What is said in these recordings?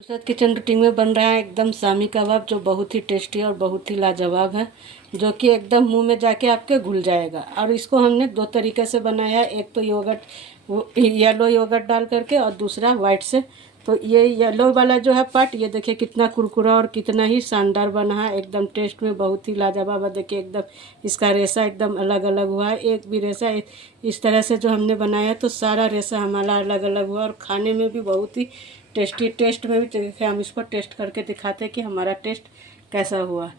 Nusrat kitchen routine में बन रहा है एकदम शामी कबाब, जो बहुत ही टेस्टी और बहुत ही लाजवाब है, जो कि एकदम मुंह में जाके आपके घुल जाएगा। और इसको हमने दो तरीके से बनाया है, एक तो योगर्ट येलो योगर्ट डाल करके और दूसरा वाइट से। तो ये येलो वाला जो है पार्ट, ये देखिए कितना कुरकुरा और कितना ही शानदार बना है, एकदम टेस्ट में बहुत ही लाजवाब है। देखिए एकदम इसका रेशा एकदम अलग अलग हुआ है, एक भी रेशा इस तरह से जो हमने बनाया तो सारा रेशा हमारा अलग अलग हुआ और खाने में भी बहुत ही टेस्टी। टेस्ट में भी देखिए हम इसको टेस्ट करके दिखाते हैं कि हमारा टेस्ट कैसा हुआ।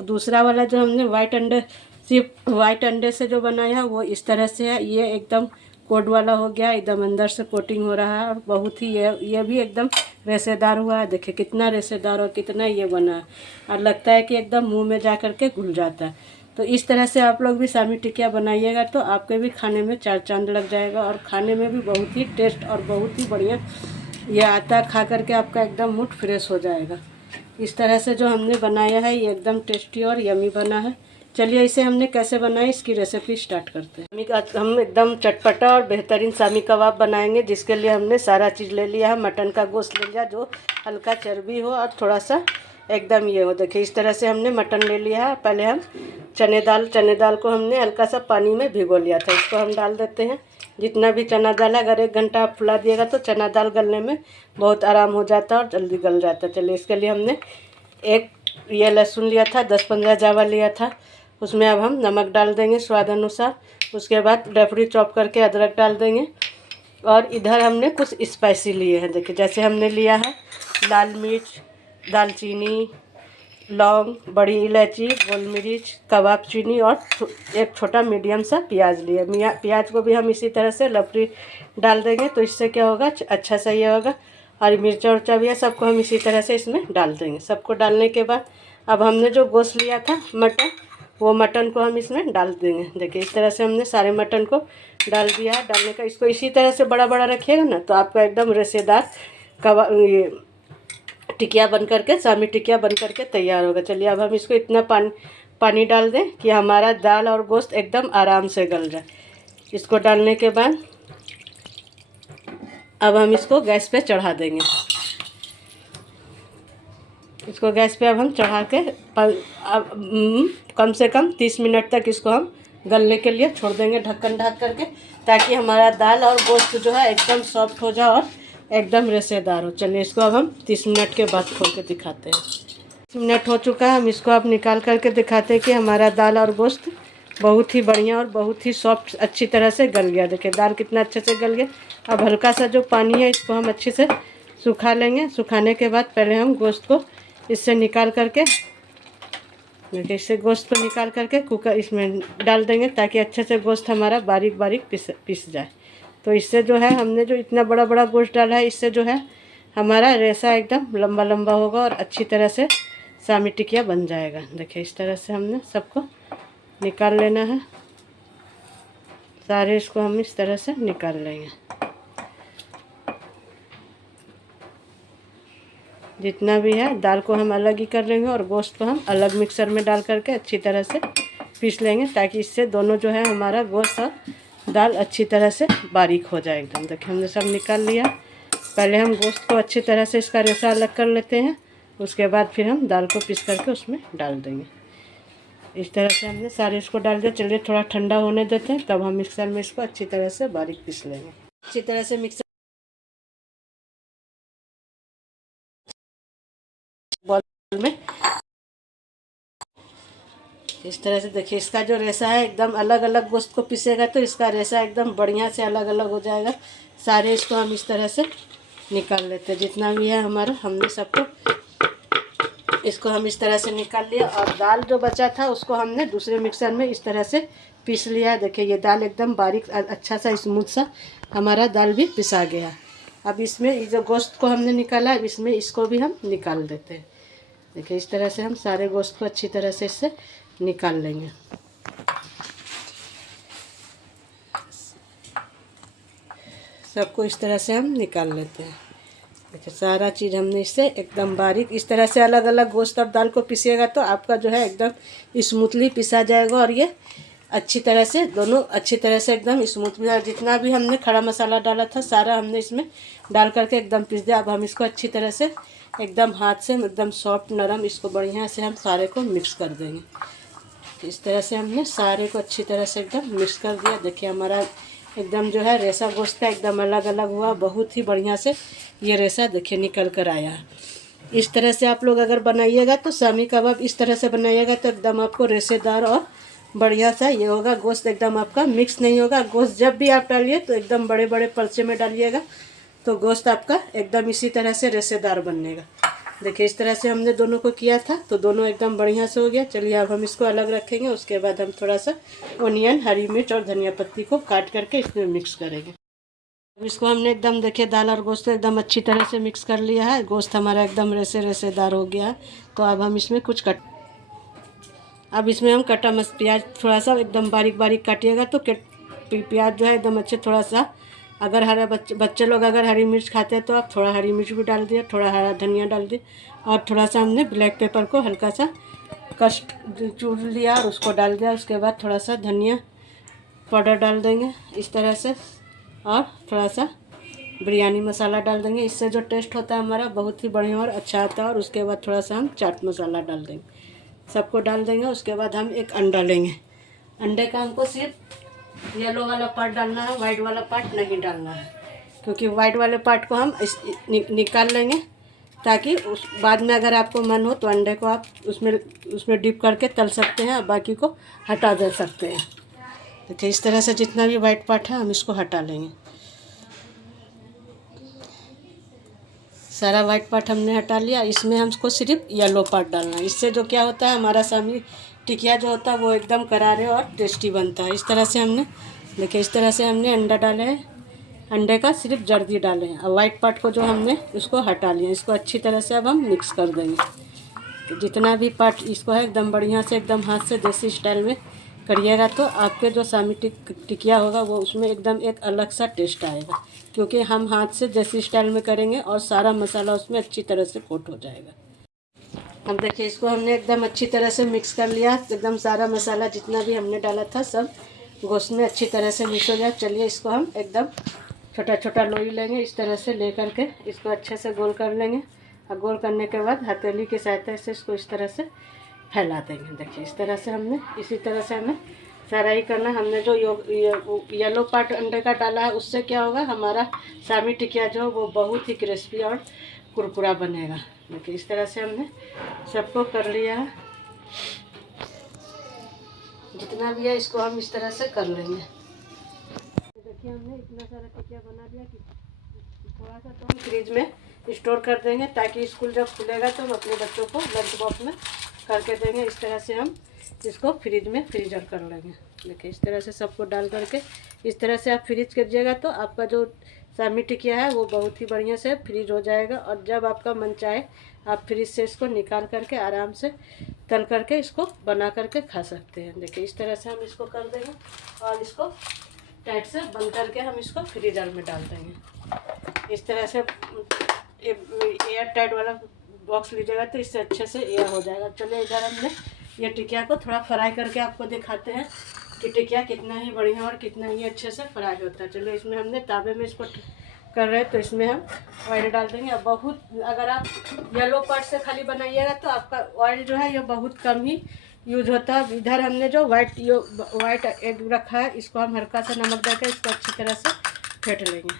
दूसरा वाला जो हमने सिर्फ वाइट अंडे से जो बनाया है वो इस तरह से है, ये एकदम कोड वाला हो गया, एकदम अंदर से कोटिंग हो रहा है और बहुत ही ये भी एकदम रेशेदार हुआ है। देखिए कितना रेशेदार और कितना ये बना है और लगता है कि एकदम मुंह में जा कर के घुल जाता है। तो इस तरह से आप लोग भी शामी टिकिया बनाइएगा तो आपके भी खाने में चार चांद लग जाएगा और खाने में भी बहुत ही टेस्ट और बहुत ही बढ़िया ये आता है। खा करके आपका एकदम मूड फ्रेश हो जाएगा। इस तरह से जो हमने बनाया है ये एकदम टेस्टी और यमी बना है। चलिए इसे हमने कैसे बनाया इसकी रेसिपी स्टार्ट करते हैं। हम एकदम चटपटा और बेहतरीन शामी कबाब बनाएंगे, जिसके लिए हमने सारा चीज़ ले लिया है। मटन का गोश्त ले लिया जो हल्का चर्बी हो और थोड़ा सा एकदम ये हो। देखिए इस तरह से हमने मटन ले लिया है। पहले हम चने दाल को हमने हल्का सा पानी में भिगो लिया था, इसको हम डाल देते हैं। जितना भी चना दाल है, अगर 1 घंटा आप फुला दिएगा तो चना दाल गलने में बहुत आराम हो जाता है और जल्दी गल जाता है। चलिए इसके लिए हमने एक ये लहसुन लिया था, 10-15 जावा लिया था। उसमें अब हम नमक डाल देंगे स्वाद अनुसार। उसके बाद रफली चॉप करके अदरक डाल देंगे। और इधर हमने कुछ स्पाइसी लिए हैं, देखिए जैसे हमने लिया है लाल मिर्च, दालचीनी, लौंग, बड़ी इलायची, गोल मिर्च, कबाब चीनी और एक छोटा मीडियम सा प्याज लिए। प्याज को भी हम इसी तरह से लपड़ी डाल देंगे, तो इससे क्या होगा अच्छा सा ये होगा। और मिर्चा उर्चा भी है, सबको हम इसी तरह से इसमें डाल देंगे। सबको डालने के बाद अब हमने जो गोश्त लिया था मटन, वो मटन को हम इसमें डाल देंगे। देखिए इस तरह से हमने सारे मटन को डाल दिया है। डालने का इसको इसी तरह से बड़ा बड़ा रखिएगा ना, तो आपका एकदम रेशेदार ये टिकिया बन करके शामी टिकिया बन करके तैयार होगा। चलिए अब हम इसको इतना पानी डाल दें कि हमारा दाल और गोश्त एकदम आराम से गल जाए। इसको डालने के बाद अब हम इसको गैस पे चढ़ा देंगे। इसको गैस पे अब हम चढ़ा के कम से कम 30 मिनट तक इसको हम गलने के लिए छोड़ देंगे, ढक्कन ढक करके, ताकि हमारा दाल और गोश्त जो है एकदम सॉफ्ट हो जाए और एकदम रेशेदार हो। चलिए इसको अब हम 30 मिनट के बाद खोल के दिखाते हैं। 30 मिनट हो चुका है, हम इसको अब निकाल करके दिखाते हैं कि हमारा दाल और गोश्त बहुत ही बढ़िया और बहुत ही सॉफ्ट अच्छी तरह से गल गया। देखिए दाल कितना अच्छे से गल गया। अब हल्का सा जो पानी है इसको हम अच्छे से सुखा लेंगे। सुखाने के बाद पहले हम गोश्त को इससे निकाल करके, देखिए इससे गोश्त को निकाल करके कुकर इसमें डाल देंगे, ताकि अच्छे से गोश्त हमारा बारीक बारीक पिस जाए। तो इससे जो है हमने जो इतना बड़ा बड़ा गोश्त डाला है, इससे जो है हमारा रेशा एकदम लंबा लंबा होगा और अच्छी तरह से शामी टिकिया बन जाएगा। देखिए इस तरह से हमने सबको निकाल लेना है। सारे इसको हम इस तरह से निकाल लेंगे। जितना भी है दाल को हम अलग ही कर लेंगे और गोश्त को हम अलग मिक्सर में डाल करके अच्छी तरह से पीस लेंगे, ताकि इससे दोनों जो है हमारा गोश्त और दाल अच्छी तरह से बारीक हो जाए एकदम। देखिए हमने सब निकाल लिया। पहले हम गोश्त को अच्छी तरह से इसका रेशा अलग कर लेते हैं, उसके बाद फिर हम दाल को पीस करके उसमें डाल देंगे। इस तरह से हमने सारे इसको डाल दिया। चलिए थोड़ा ठंडा होने देते हैं, तब हम मिक्सर में इसको अच्छी तरह से बारीक पीस लेंगे। अच्छी तरह से मिक्सर बॉल में इस तरह से, देखिए इसका जो रेशा है एकदम अलग अलग गोश्त को पीसेगा तो इसका रेशा एकदम बढ़िया से अलग अलग हो जाएगा। सारे इसको हम इस तरह से निकाल लेते हैं। जितना भी है हमारा, हमने सबको इसको हम इस तरह से निकाल लिया। और दाल जो बचा था उसको हमने दूसरे मिक्सर में इस तरह से पीस लिया। देखिए ये दाल एकदम बारीक अच्छा सा स्मूथ सा हमारा दाल भी पिसा गया। अब इसमें ये जो गोश्त को हमने निकाला है, इसमें इसको भी हम निकाल देते हैं। देखिए इस तरह से हम सारे गोश्त को अच्छी तरह से इससे निकाल लेंगे। सबको इस तरह से हम निकाल लेते हैं। देखिए सारा चीज़ हमने इससे एकदम बारीक इस तरह से अलग अलग गोश्त और दाल को पीसिएगा तो आपका जो है एकदम स्मूथली पिसा जाएगा और ये अच्छी तरह से दोनों अच्छी तरह से एकदम स्मूथ भी। जितना भी हमने खड़ा मसाला डाला था सारा हमने इसमें डाल करके एकदम पीस दिया। अब हम इसको अच्छी तरह से एकदम हाथ से एकदम सॉफ्ट नरम, इसको बढ़िया से हम सारे को मिक्स कर देंगे। तो इस तरह से हमने सारे को अच्छी तरह से एकदम मिक्स कर दिया। देखिए हमारा एकदम जो है रेसा गोश्त का एकदम अलग अलग हुआ, बहुत ही बढ़िया से ये रेसा देखिए निकल कर आया है। इस तरह से आप लोग अगर बनाइएगा तो शामी कबाब इस तरह से बनाइएगा तो एकदम आपको रेसेदार और बढ़िया सा ये होगा। गोश्त एकदम आपका मिक्स नहीं होगा। गोश्त जब भी आप डालिए तो एकदम बड़े बड़े पलचे में डालिएगा, तो गोश्त आपका एकदम इसी तरह से रेसेदार बनेगा। देखिए इस तरह से हमने दोनों को किया था, तो दोनों एकदम बढ़िया से हो गया। चलिए अब हम इसको अलग रखेंगे। उसके बाद हम थोड़ा सा ओनियन, हरी मिर्च और धनिया पत्ती को काट करके इसमें मिक्स करेंगे। अब इसको हमने एकदम देखिए दाल और गोश्त एकदम अच्छी तरह से मिक्स कर लिया है। गोश्त हमारा एकदम रेसेदार हो गया है। तो अब हम इसमें अब इसमें हम कटा प्याज थोड़ा सा एकदम बारीक बारीक काटिएगा तो प्याज जो है एकदम अच्छे थोड़ा सा, अगर हरा बच्चे लोग अगर हरी मिर्च खाते हैं तो आप थोड़ा हरी मिर्च भी डाल दिए, थोड़ा हरा धनिया डाल दिए और थोड़ा सा हमने ब्लैक पेपर को हल्का सा कष्ट चूर लिया और उसको डाल दिया। उसके बाद थोड़ा सा धनिया पाउडर डाल देंगे इस तरह से, और थोड़ा सा बिरयानी मसाला डाल देंगे। इससे जो टेस्ट होता है हमारा बहुत ही बढ़िया और अच्छा आता है। और उसके बाद थोड़ा सा हम चाट मसाला डाल देंगे, सबको डाल देंगे। उसके बाद हम एक अंडा लेंगे। अंडे का हमको सिर्फ येलो वाला पार्ट डालना है, वाइट वाला पार्ट नहीं डालना है, क्योंकि वाइट वाले पार्ट को हम निकाल लेंगे ताकि उस बाद में अगर आपको मन हो तो अंडे को आप उसमें डिप करके तल सकते हैं, बाकी को हटा दे सकते हैं। देखिए इस तरह से जितना भी वाइट पार्ट है हम इसको हटा लेंगे। सारा वाइट पार्ट हमने हटा लिया। इसमें हमको सिर्फ येलो पार्ट डालना है। इससे जो क्या होता है हमारा शामी टिकिया जो होता है वो एकदम करारे और टेस्टी बनता है। इस तरह से हमने देखिए इस तरह से हमने अंडा डाले है, अंडे का सिर्फ जर्दी डाले हैं और वाइट पार्ट को जो हमने उसको हटा लिया। इसको अच्छी तरह से अब हम मिक्स कर देंगे। तो जितना भी पार्ट इसको है एकदम बढ़िया से एकदम हाथ से देसी स्टाइल में करिएगा तो आपके जो शामी टिकिया होगा वो उसमें एकदम एक अलग सा टेस्ट आएगा, क्योंकि हम हाथ से देसी स्टाइल में करेंगे और सारा मसाला उसमें अच्छी तरह से कोट हो जाएगा। अब देखिए इसको हमने एकदम अच्छी तरह से मिक्स कर लिया। एकदम सारा मसाला जितना भी हमने डाला था सब गोश्त में अच्छी तरह से मिक्स हो गया। चलिए इसको हम एकदम छोटा छोटा लोई लेंगे, इस तरह से ले करके इसको अच्छे से गोल कर लेंगे। और गोल करने के बाद हथेली की सहायता से इसको इस तरह से फैला देंगे। देखिए इस तरह से हमने इसी तरह से हमें सारा ही करना। हमने जो येलो पार्ट अंडे का डाला है उससे क्या होगा हमारा शामी टिकिया जो वो बहुत ही क्रिस्पी और कुरकुरा बनेगा। देखिए इस तरह से हमने सबको कर लिया है। जितना भी है इसको हम इस तरह से कर लेंगे। देखिए हमने इतना सारा टिकिया बना दिया कि थोड़ा सा तो हम फ्रिज में स्टोर कर देंगे, ताकि स्कूल जब खुलेगा तो हम अपने बच्चों को लंच बॉक्स में करके देंगे। इस तरह से हम इसको फ्रिज में फ्रीजर कर लेंगे। देखिए इस तरह से सबको डाल करके इस तरह से आप फ्रीज करिएगा तो आपका जो शामी टिकिया है वो बहुत ही बढ़िया से फ्रीज हो जाएगा। और जब आपका मन चाहे आप फ्रिज से इसको निकाल करके आराम से तल करके इसको बना करके खा सकते हैं। देखिए इस तरह से हम इसको कर देंगे और इसको टाइट से बंद करके हम इसको फ्रीजर में डाल देंगे। इस तरह से एयर टाइट वाला बॉक्स लीजिएगा तो इससे अच्छे से एयर हो जाएगा। चलिए इधर हमने ये टिकिया को थोड़ा फ्राई करके आपको दिखाते हैं कि टिकिया कितना ही बढ़िया और कितना ही अच्छे से फ्राई होता है। चलिए इसमें हमने तावे में इसको कर रहे हैं तो इसमें हम ऑयल डाल देंगे। अब बहुत अगर आप येलो पार्ट से खाली बनाइएगा तो आपका ऑयल जो है ये बहुत कम ही यूज होता है। इधर हमने जो वाइट एग रखा है इसको हम हल्का सा नमक देकर इसको अच्छी तरह से फेंट लेंगे।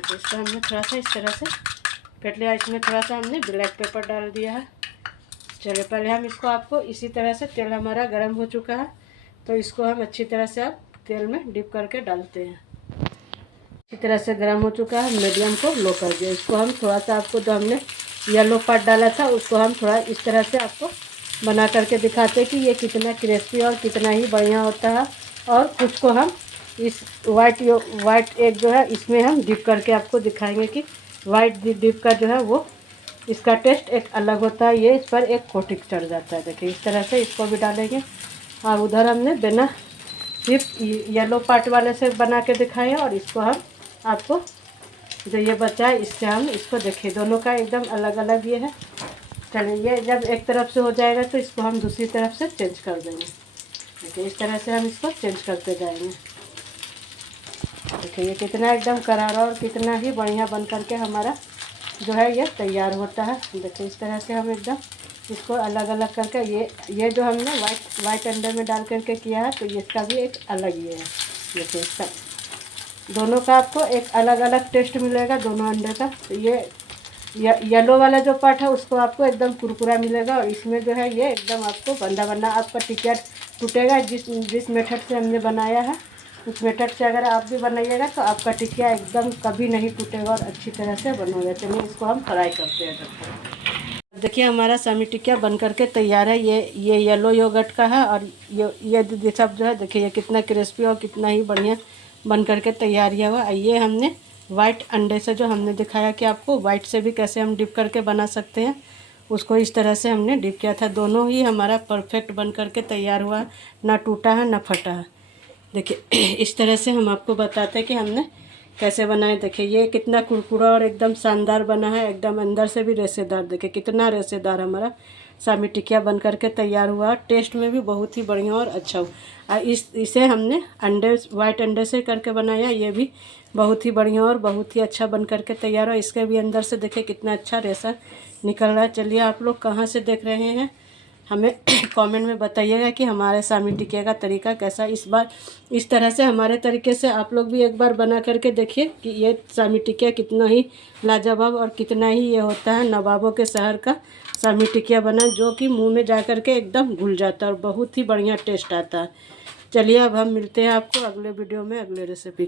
तो इसको हमने थोड़ा सा इस तरह से फेंट लिया। इसमें थोड़ा सा हमने ब्लैक पेपर डाल दिया है। चलिए पहले हम इसको आपको इसी तरह से तेल हमारा गर्म हो चुका है तो इसको हम अच्छी तरह से आप तेल में डिप करके डालते हैं। इसी तरह से गर्म हो चुका है, मीडियम को लो कर दिया। इसको हम थोड़ा सा आपको जो हमने येलो पार्ट डाला था उसको हम थोड़ा इस तरह से आपको बना करके दिखाते हैं कि ये कितना क्रिस्पी और कितना ही बढ़िया होता है। और कुछ को हम इस वाइट एग जो है इसमें हम डिप करके आपको दिखाएंगे कि वाइट डिप का जो है वो इसका टेस्ट एक अलग होता है। ये इस पर एक कोटिंग चढ़ जाता है। देखिए इस तरह से इसको भी डालेंगे। और उधर हमने बिना सिर्फ येलो पार्ट वाले से बना के दिखाए और इसको हम आपको जो ये बचा है इससे हम इसको देखिए दोनों का एकदम अलग अलग ये है। चलिए ये जब एक तरफ से हो जाएगा तो इसको हम दूसरी तरफ से चेंज कर देंगे। देखिए इस तरह से हम इसको चेंज करते जाएंगे। देखिए ये कितना एकदम करारा और कितना ही बढ़िया बन करके हमारा जो है ये तैयार होता है। देखिए इस तरह से हम एकदम इसको अलग अलग करके ये जो हमने वाइट अंडे में डाल करके किया है, तो इसका भी एक अलग ये है। देखिए इसका दोनों का आपको एक अलग अलग टेस्ट मिलेगा दोनों अंडे का। तो ये येलो वाला जो पार्ट है उसको आपको एकदम कुरकुरा मिलेगा, और इसमें जो है ये एकदम आपको बंदा बना आपका टिकिया टूटेगा। जिस मेथड से हमने बनाया है उस मेथड से अगर आप भी बनाइएगा तो आपका टिकिया एकदम कभी नहीं टूटेगा और अच्छी तरह से बनोगे। चलिए इसको हम फ्राई करते हैं। देखिए हमारा शामी टिकिया बन करके तैयार है। ये येलो योगर्ट का है, और ये सब जो है देखिए ये कितना क्रिस्पी और कितना ही बढ़िया बन करके तैयार किया हुआ। ये हमने वाइट अंडे से जो हमने दिखाया कि आपको वाइट से भी कैसे हम डिप करके बना सकते हैं, उसको इस तरह से हमने डिप किया था। दोनों ही हमारा परफेक्ट बन करके तैयार हुआ, ना टूटा है ना फटा है। देखिए इस तरह से हम आपको बताते हैं कि हमने कैसे बनाए। देखिए ये कितना कुरकुरा और एकदम शानदार बना है, एकदम अंदर से भी रेशेदार। देखिए कितना रेशेदार हमारा शामी टिकिया बन करके तैयार हुआ। टेस्ट में भी बहुत ही बढ़िया और अच्छा हुआ। इसे हमने वाइट अंडे से करके बनाया, ये भी बहुत ही बढ़िया और बहुत ही अच्छा बन करके तैयार हुआ। इसके भी अंदर से देखिए कितना अच्छा रेशा निकल रहा है। चलिए आप लोग कहाँ से देख रहे हैं हमें कमेंट में बताइएगा कि हमारे शामी टिकिया का तरीका कैसा। इस बार इस तरह से हमारे तरीके से आप लोग भी एक बार बना करके देखिए कि ये शामी टिकिया कितना ही लाजवाब और कितना ही ये होता है नवाबों के शहर का शामी टिकिया बना, जो कि मुंह में जा करके एकदम घुल जाता है और बहुत ही बढ़िया टेस्ट आता है। चलिए अब हम मिलते हैं आपको अगले वीडियो में अगले रेसिपी।